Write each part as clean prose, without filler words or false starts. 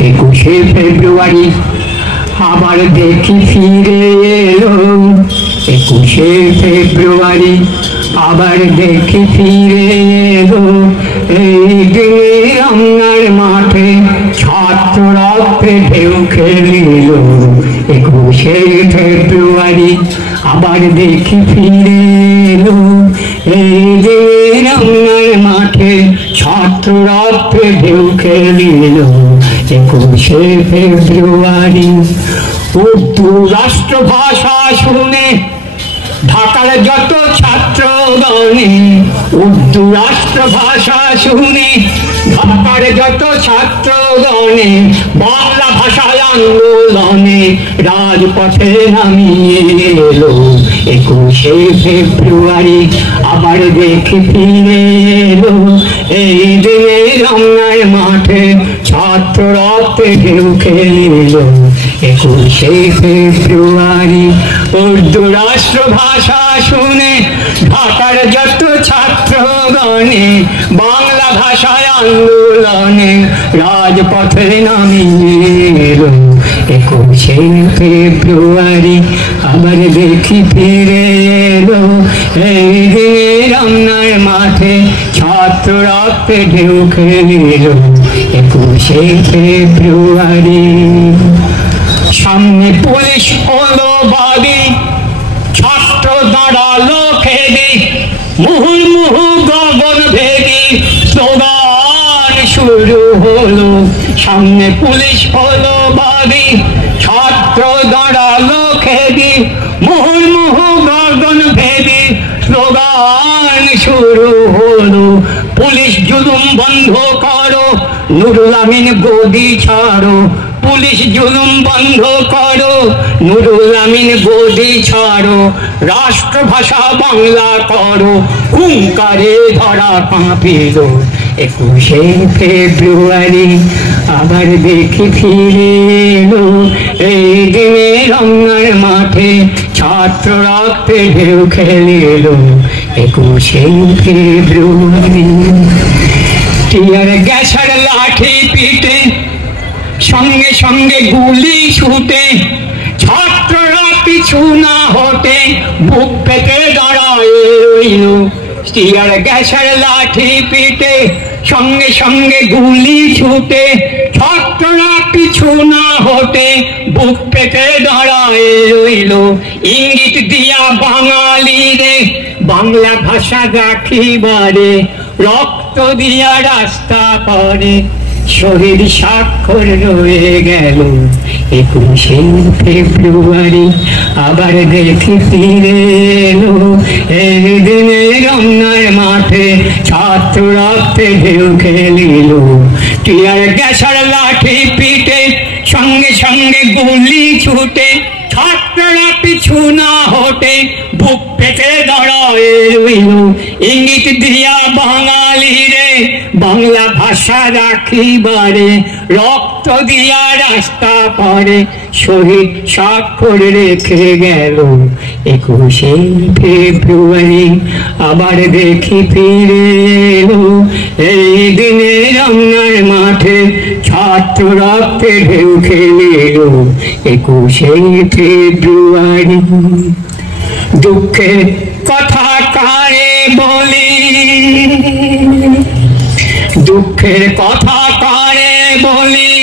21শে ফেব্রুয়ারি আবার দেখি ফিরে এলো, 21শে ফেব্রুয়ারি আবার দেখি ফিরে এলো। এই দিনে রঙার মাঠে ছাত্র রক্তে ঢেউ খেলিল। 21শে ফেব্রুয়ারি আবার দেখি ফিরে এলো। এই দিনে রঙার মাঠে ছাত্র রক্তে ঢেউ খেলিল। 21শে ফেব্রুয়ারি উর্দু রাষ্ট্রভাষা শুনে ঢাকার যত ছাত্রগণে, উর্দু রাষ্ট্রভাষা শুনে ঢাকার যত ছাত্রগণে বাংলা ভাষায় আন্দোলনে রাজপথে নামিয়ে এলো। 21শে ফেব্রুয়ারি আবার দেখি ফিরে এলো। এই দিনে রঙার মাঠে ছাত্র রক্তে ঢেউ খেলিল। 21শে ফেব্রুয়ারি উর্দু রাষ্ট্রভাষা শুনে ঢাকার যত ছাত্রগণে বাংলা ভাষায় আন্দোলনে রাজপথে নামিয়ে এলো। 21শে ফেব্রুয়ারি আবার দেখি ফিরে এলো। এই দিনে রঙার মাঠে ছাত্র রক্তে ঢেউ খেলিল। 21শে ফেব্রুয়ারি সামনে পুলিশ হলো বাদী, ছাত্র দাঁড়ালো খেদি, মুহুর্মুহু গগন ভেদি স্লোগান শুরু হলো। সামনে পুলিশ হলো বাদী, ছাত্র দাঁড়ালো খেদি, মুহুর্মুহু গগন ভেদি স্লোগান শুরু হলো। পুলিশ জুলুম বন্ধ করো, নুরুল আমিন গদি ছাড়ো। পুলিশ জুলুম বন্ধ করো, নুরুল আমিন গদি ছাড়ো। রাষ্ট্রভাষা বাংলা করো, হুঙ্কারে ধরা কাঁপিল। 21শে ফেব্রুয়ারি আবার দেখি ফিরে এলো। এই দিনে রঙার মাঠে ছাত্র রক্তে ঢেউ খেলিল। 21শে ফেব্রুয়ারি টিয়ার গ্যাসের লাঠি পিটে সঙ্গে সঙ্গে গুলি ছুটে ছাত্ররা পিছু না হতে বুক পেতে দাঁড়ায় রইল। টিয়ার গ্যাসের লাঠি পিটে সঙ্গে সঙ্গে গুলি ছুটে ছাত্ররা পিছু না হতে বুক পেতে দাঁড়ায় রইল। ইঙ্গিত দিয়া বাঙালিরে বাংলা ভাষা রাখিবারে, রক্ত দিয়া রাস্তা পরে শহীদ স্বাক্ষর রয়ে গেল। 21শে ফেব্রুয়ারি আবার দেখি ফিরে এলো। এই দিনে রঙার মাঠে ছাত্র রক্তে ঢেউ খেলিল। টিয়ার গ্যাসের লাঠি পিটে সঙ্গে সঙ্গে গুলি ছুটে ছাত্ররা পিছু না হতে বুক পেতে দাঁড়ায় রইল। ইঙ্গিত দিয়া বাঙালিরে বাংলা ভাষা রাখিবারে, রক্ত দিয়া রাস্তা পরে শহীদ স্বাক্ষর রেখে গেল। 21শে ফেব্রুয়ারি আবার দেখি ফিরে এলো। এই দিনে রঙার মাঠে ছাত্র রক্তে ঢেউ খেলিল। 21শে ফেব্রুয়ারি দুঃখের কথা কারে বলি, দুঃখের কথা কারে বলি,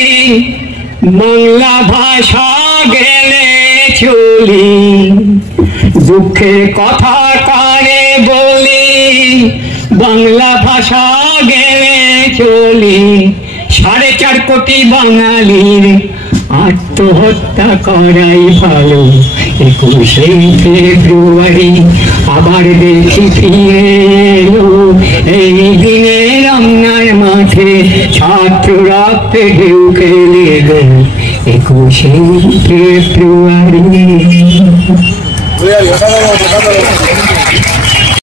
বাংলা ভাষা গেলে চলি। দুঃখের কথা কারে বলি, বাংলা ভাষা গেলে চলি। 4.5 কোটি বাঙালির আত্মহত্যা করাই ভালো। 21শে ফেব্রুয়ারি আবার দেখি ফিরে এলো। এই দিনে রঙার মাঠে ছাত্র রক্তে ঢেউ খেলিল। 21শে ফেব্রুয়ারি